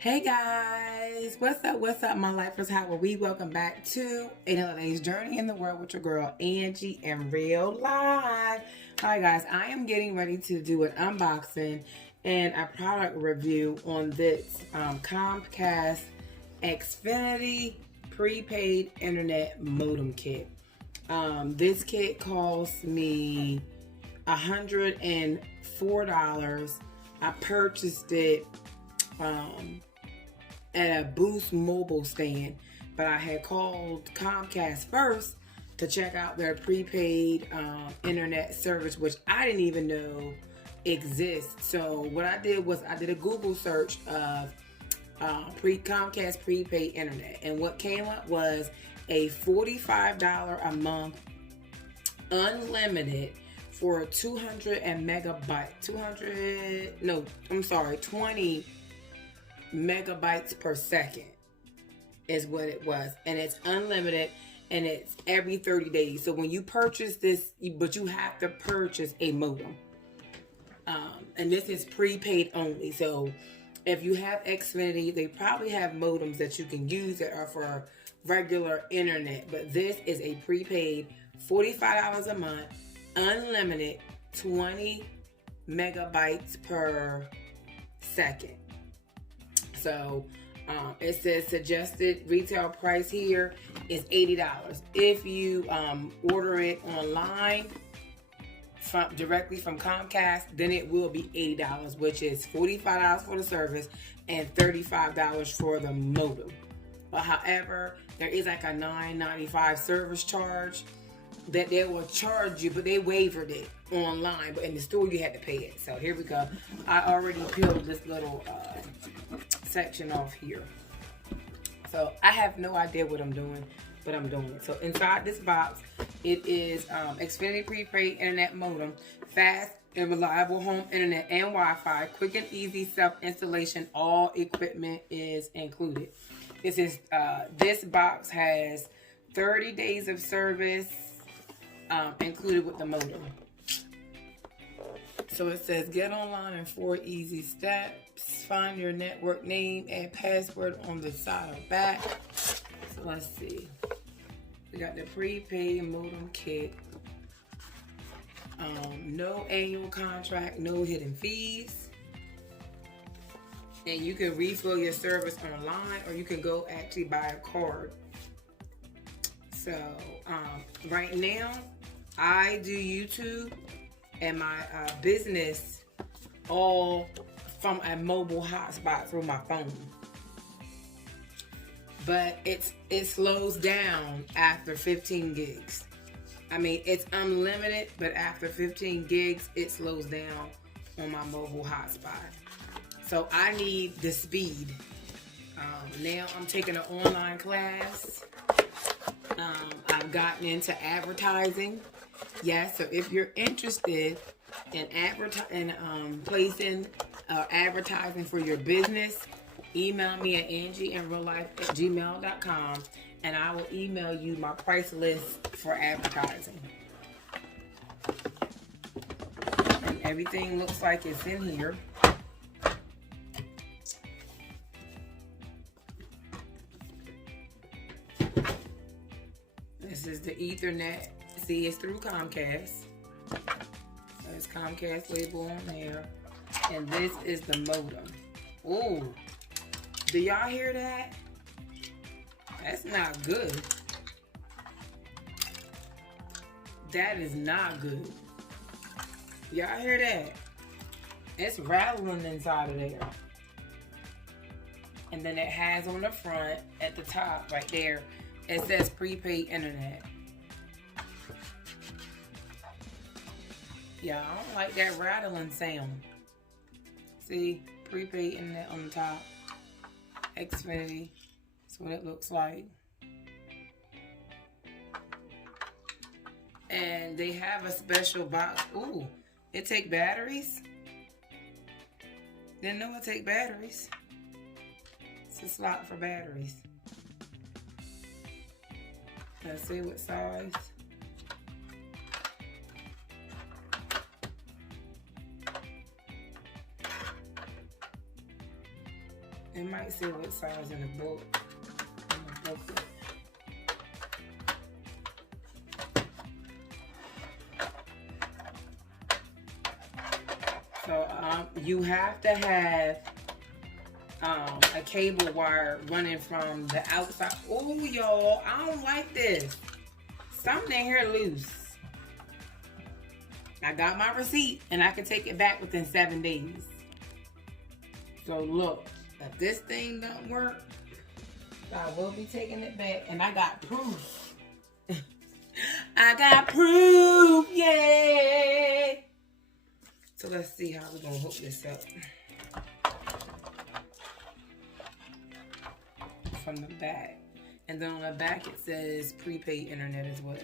Hey guys, what's up? What's up, my lifers? How are we? Welcome back to another day's journey in the world with your girl Angie in real life. Hi guys, I am getting ready to do an unboxing and a product review on this Comcast Xfinity Prepaid Internet Modem Kit. This kit cost me $104. I purchased it at a Boost mobile stand, but I had called Comcast first to check out their prepaid internet service, which I didn't even know exists. So what I did was I did a Google search of Comcast prepaid internet, and what came up was a $45 a month unlimited for 200 megabyte 20 megabytes per second is what it was, and it's unlimited, and it's every 30 days. So when you purchase this, but you have to purchase a modem, and this is prepaid only. So if you have Xfinity, they probably have modems that you can use that are for regular internet, but this is a prepaid $45 a month unlimited 20 megabytes per second. So it says suggested retail price here is $80. If you order it online directly from Comcast, then it will be $80, which is $45 for the service and $35 for the modem. But however, there is like a $9.95 service charge that they will charge you, but they waived it online, but in the store you had to pay it. So here we go. I already peeled this little section off here. So I have no idea what I'm doing, but I'm doing it. So inside this box, it is Xfinity Prepaid Internet Modem, fast and reliable home internet and Wi-Fi, quick and easy self-installation. All equipment is included. This box has 30 days of service included with the modem. So it says get online in 4 easy steps. Find your network name and password on the side or back. So let's see. We got the prepaid modem kit. No annual contract, no hidden fees. And you can refill your service online, or you can go actually buy a card. So right now, I do YouTube and my business all from a mobile hotspot through my phone. But it slows down after 15 gigs. I mean, it's unlimited, but after 15 gigs, it slows down on my mobile hotspot. So I need the speed. Now I'm taking an online class. I've gotten into advertising. Yes, so if you're interested in placing advertising for your business, email me at angieinreallife@gmail.com, and I will email you my price list for advertising. And everything looks like it's in here. This is the Ethernet. See, it's through Comcast. There's Comcast label on there. And this is the modem. Ooh. Do y'all hear that? That's not good. That is not good. Y'all hear that? It's rattling inside of there. And then it has on the front, at the top right there, it says prepaid internet. Yeah, I don't like that rattling sound. See, prepaid internet on the top. Xfinity. That's what it looks like. And they have a special box. Ooh, it take batteries? Didn't know it take batteries. It's a slot for batteries. Let's see what size. It might say what size in the book. In the booklet. So you have to have a cable wire running from the outside. Oh, y'all, I don't like this. Something in here loose. I got my receipt and I can take it back within 7 days. So look, if this thing don't work, I will be taking it back. And I got proof. I got proof, yay! So let's see how we're gonna hook this up. From the back. And then on the back it says prepaid internet as well.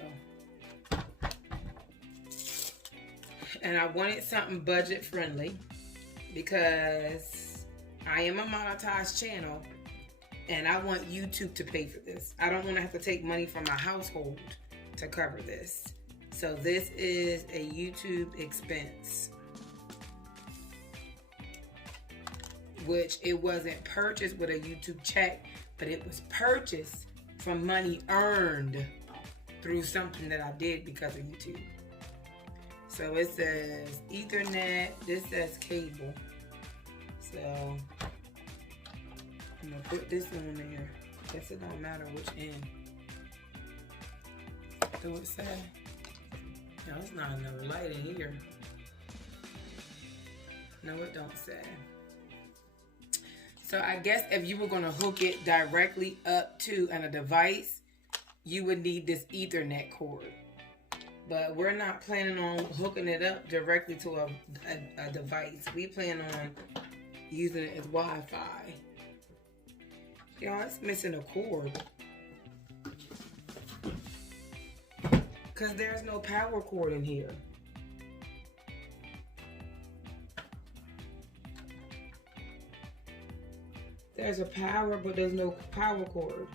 And I wanted something budget friendly because I am a monetized channel and I want YouTube to pay for this. I don't want to have to take money from my household to cover this. So this is a YouTube expense, which it wasn't purchased with a YouTube check, but it was purchased from money earned through something that I did because of YouTube. So it says Ethernet, this says cable. So I'm gonna put this on there. Guess it don't matter which end. Do it say? No, it's not enough light in here. No, it don't say. So I guess if you were gonna hook it directly up to a device, you would need this Ethernet cord. But we're not planning on hooking it up directly to a device. We plan on using it as Wi-Fi. Y'all, it's missing a cord. Because there's no power cord in here. There's a power, but there's no power cord.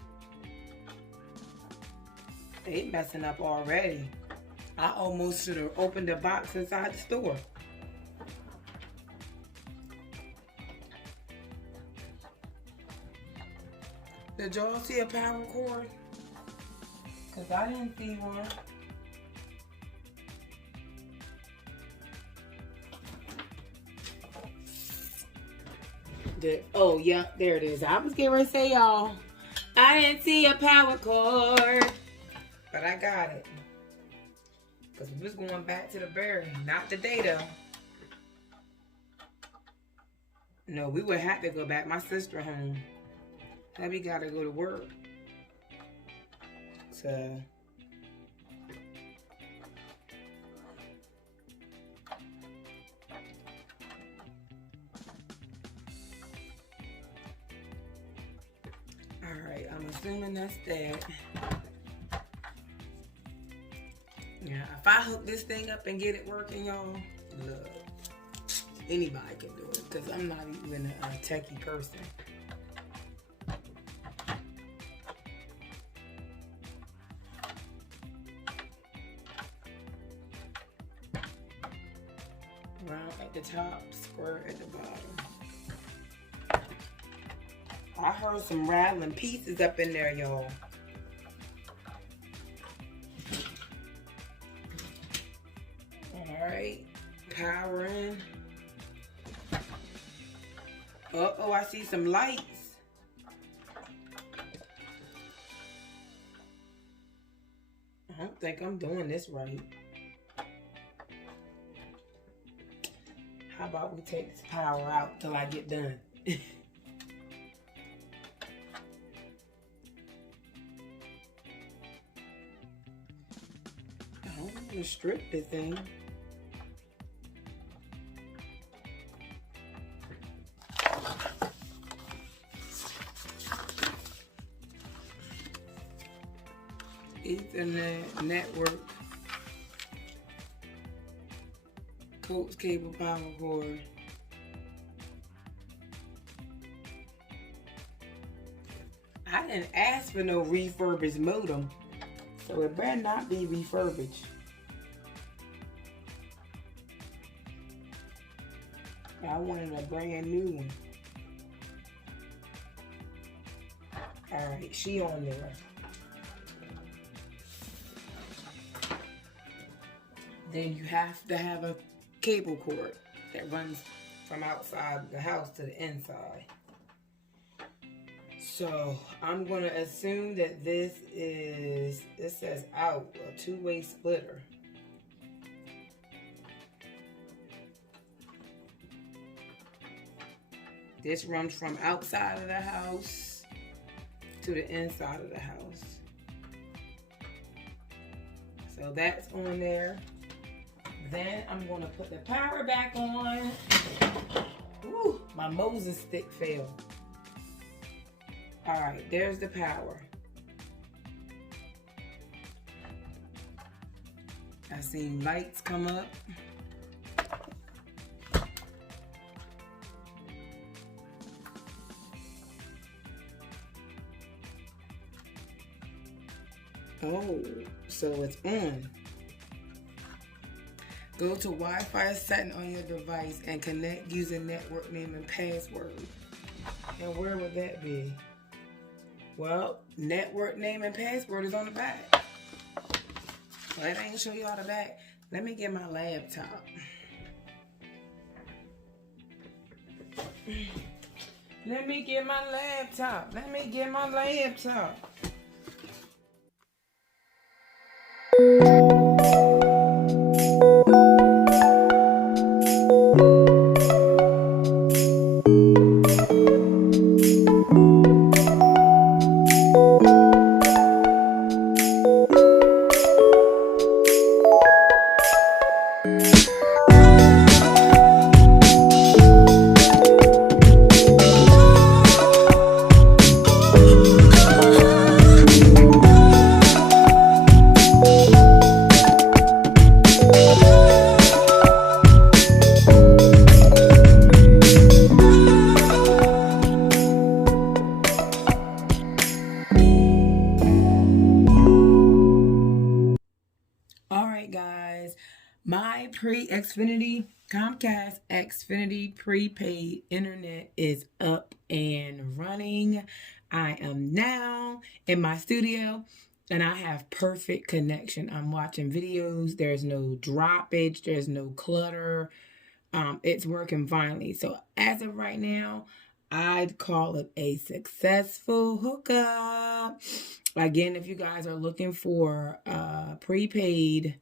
They messing up already. I almost should have opened the box inside the store. Did y'all see a power cord? Because I didn't see one. Oh, yeah, there it is. I was getting ready to say, y'all, I didn't see a power cord, but I got it. Because we was going back to the berry, not the data. No, we would have to go back. My sister home. Hubby got to go to work. So alright, I'm assuming that's that. Yeah, if I hook this thing up and get it working, y'all, look, anybody can do it because I'm not even a techie person. Round at the top, square at the bottom. I heard some rattling pieces up in there, y'all. Alright, power in. Uh-oh, I see some lights. I don't think I'm doing this right. How about we take this power out till I get done? I don't want to strip this thing. Ethernet network. Coax cable power cord. I didn't ask for no refurbished modem, so it better not be refurbished. I wanted a brand new one. All right, she on there. Then you have to have a cable cord that runs from outside the house to the inside. So I'm going to assume that this says out, a two-way splitter. This runs from outside of the house to the inside of the house. So that's on there. Then I'm going to put the power back on. Ooh, my Moses stick fell. All right, there's the power. I seen lights come up. Oh, so it's on. Go to Wi-Fi setting on your device and connect using network name and password. And where would that be? Well, network name and password is on the back. Well, that ain't show y'all the back. Let me get my laptop. Let me get my laptop. Let me get my laptop. My Xfinity Comcast Xfinity Prepaid internet is up and running. I am now in my studio and I have perfect connection. I'm watching videos. There's no droppage. There's no clutter. It's working finally. So as of right now, I'd call it a successful hookup. Again, if you guys are looking for prepaid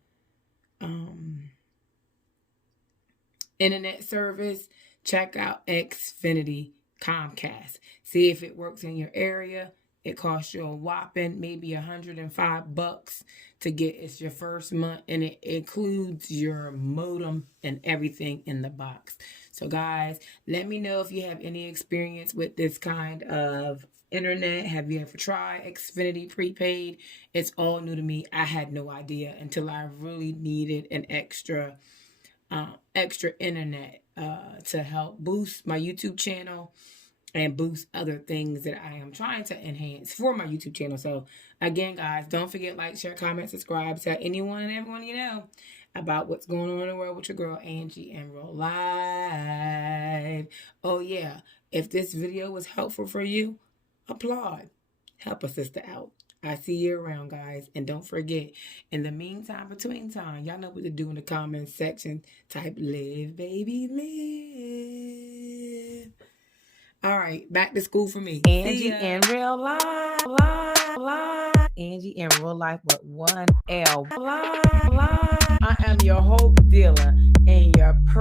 internet service, check out Xfinity Comcast. See if it works in your area. It costs you a whopping maybe $105 to get. It's your first month and it includes your modem and everything in the box. So guys, let me know if you have any experience with this kind of internet. Have you ever tried Xfinity Prepaid? It's all new to me. I had no idea until I really needed an extra internet to help boost my YouTube channel and boost other things that I am trying to enhance for my YouTube channel. So again, guys, don't forget, like, share, comment, subscribe, tell anyone and everyone you know about what's going on in the world with your girl Angie in real life. Oh yeah, if this video was helpful for you, applaud. Help a sister out. I see you around, guys. And don't forget, in the meantime, between time, y'all know what to do in the comments section. Type live, baby, live. All right, back to school for me. Angie in real life. Angie in real life with one L. I am your hope dealer and your purpose.